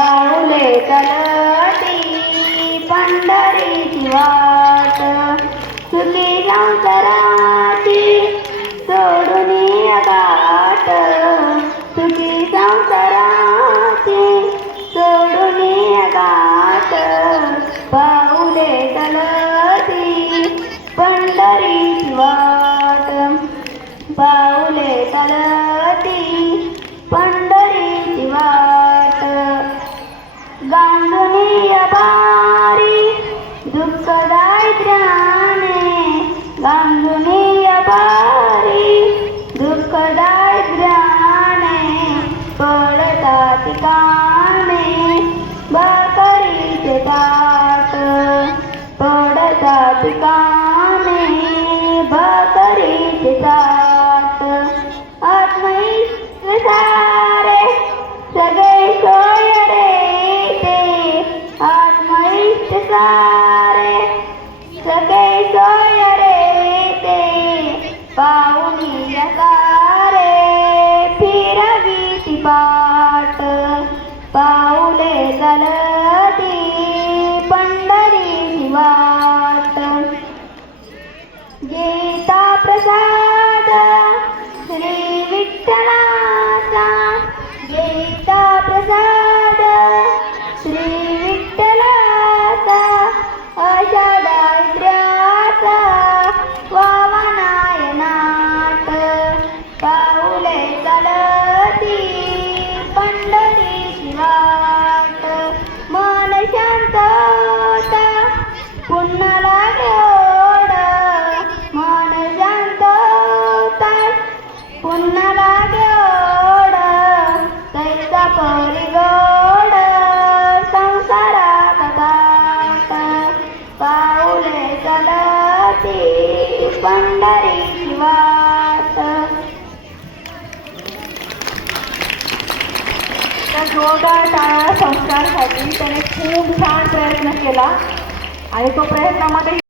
पाऊले चलती पंढरीची वाट, सुखी संसाराची सोडून गाठ, सुखी संसाराची सोडून गाठ. पाऊले चलती पंढरीची वाट, पाऊले चलती पंढरीची वाट. गांधुनी बारी दुःख दारिद्र्याने, गांधुनी बारी दुःख दारिद्र्याने, पडतात काने भाकरीचे ताट, पडतात काने भाकरीचे ताट. आत्मईश्वर सारे सगळे सोय रे ते, आत्मईश्वर सारे सगळे सोय रे ते. पाऊनी सारे फिरवीती पाट, पाऊले चलती पंढरीची वाट. गीता प्रसाद श्री विठ्ठलाचा, गीता प्रसाद श्री विठ्ठलाचा, अशा दारिद्र्याचा वावा नायनाट. पाऊले चलती पंढरीची वाट, मन शांत होता पुन्हा लागे ओढ, मन शांत होता पुन्हा लागे ओढ. तैसा परिगोड संसारात ताट, पाऊले चलती पंढरीची वाट. त्या जोरदार टाळ्या संस्कारसाठी त्याने खूप छान प्रयत्न केला आणि तो प्रयत्नामध्ये